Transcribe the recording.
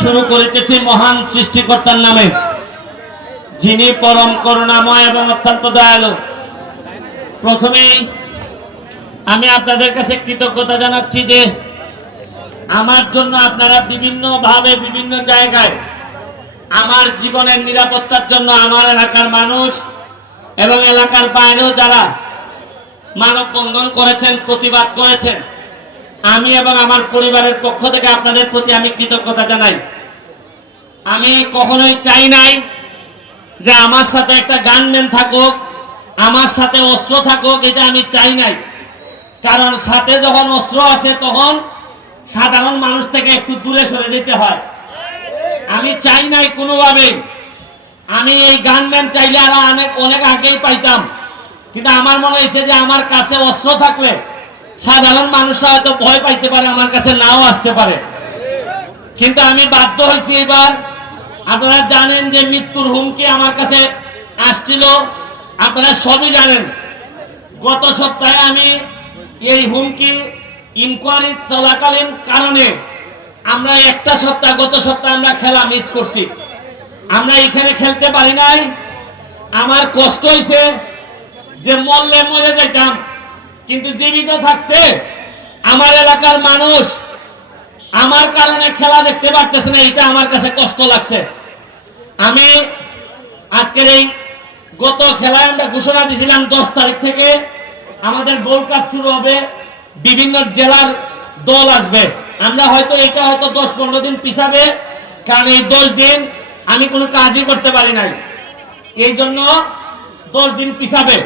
শুরু করিতেছি মহান সৃষ্টিকর্তার নামে, যিনি পরম করুণাময় এবং অত্যন্ত দয়ালু। প্রথমেই আমি আপনাদের কাছে কৃতজ্ঞতা জানাচ্ছি যে, আমার জন্য আপনারা বিভিন্নভাবে বিভিন্ন জায়গায় আমার জীবনের নিরাপত্তার জন্য আমার এলাকার মানুষ এবং এলাকার বাইরেও যারা মানববন্ধন করেছেন, প্রতিবাদ করেছেন আমি এবং আমার পরিবারের পক্ষ থেকে আপনাদের প্রতি আমি কৃতজ্ঞতা জানাই। আমি কখনোই চাই নাই যে আমার সাথে একটা গানম্যান থাকুক, আমার সাথে অস্ত্র থাকুক, এটা আমি চাই নাই। কারণ সাথে যখন অস্ত্র আসে, তখন সাধারণ মানুষ থেকে একটু দূরে সরে যেতে হয়। আমি চাই নাই কোনোভাবেই আমি এই গানম্যান চাইলে আরও অনেক অনেক আগেই পাইতাম। কিন্তু আমার মনে হয়েছে যে আমার কাছে অস্ত্র থাকলে সাধারণ মানুষরা হয়তো ভয় পাইতে পারে, আমার কাছে নাও আসতে পারে। কিন্তু আমি বাধ্য হয়েছি এবার। আপনারা জানেন যে মৃত্যুর হুমকি আমার কাছে আসছিল। আপনারা সবই জানেন। গত সপ্তাহে আমি এই হুমকি ইনকোয়ারি চলাকালীন কারণে আমরা একটা সপ্তাহ, গত সপ্তাহে আমরা খেলা মিস করছি। আমরা এখানে খেলতে পারি নাই। আমার কষ্ট হয়েছে যে মরলে মরে যাইতাম। কিন্তু জীবিত থাকতে আমার এলাকার মানুষ আমার কারণে খেলা দেখতে পারতেছে না, এটা আমার কাছে কষ্ট লাগছে। আমি আজকের এই গত খেলায় আমরা ঘোষণা দিয়েছিলাম, দশ তারিখ থেকে আমাদের গোল্ড কাপ শুরু হবে, বিভিন্ন জেলার দল আসবে। আমরা হয়তো এটা হয়তো দশ পনেরো দিন পিছাবে, কারণ এই দশ দিন আমি কোনো কাজই করতে পারি নাই। এই জন্য দশ দিন পিছাবে।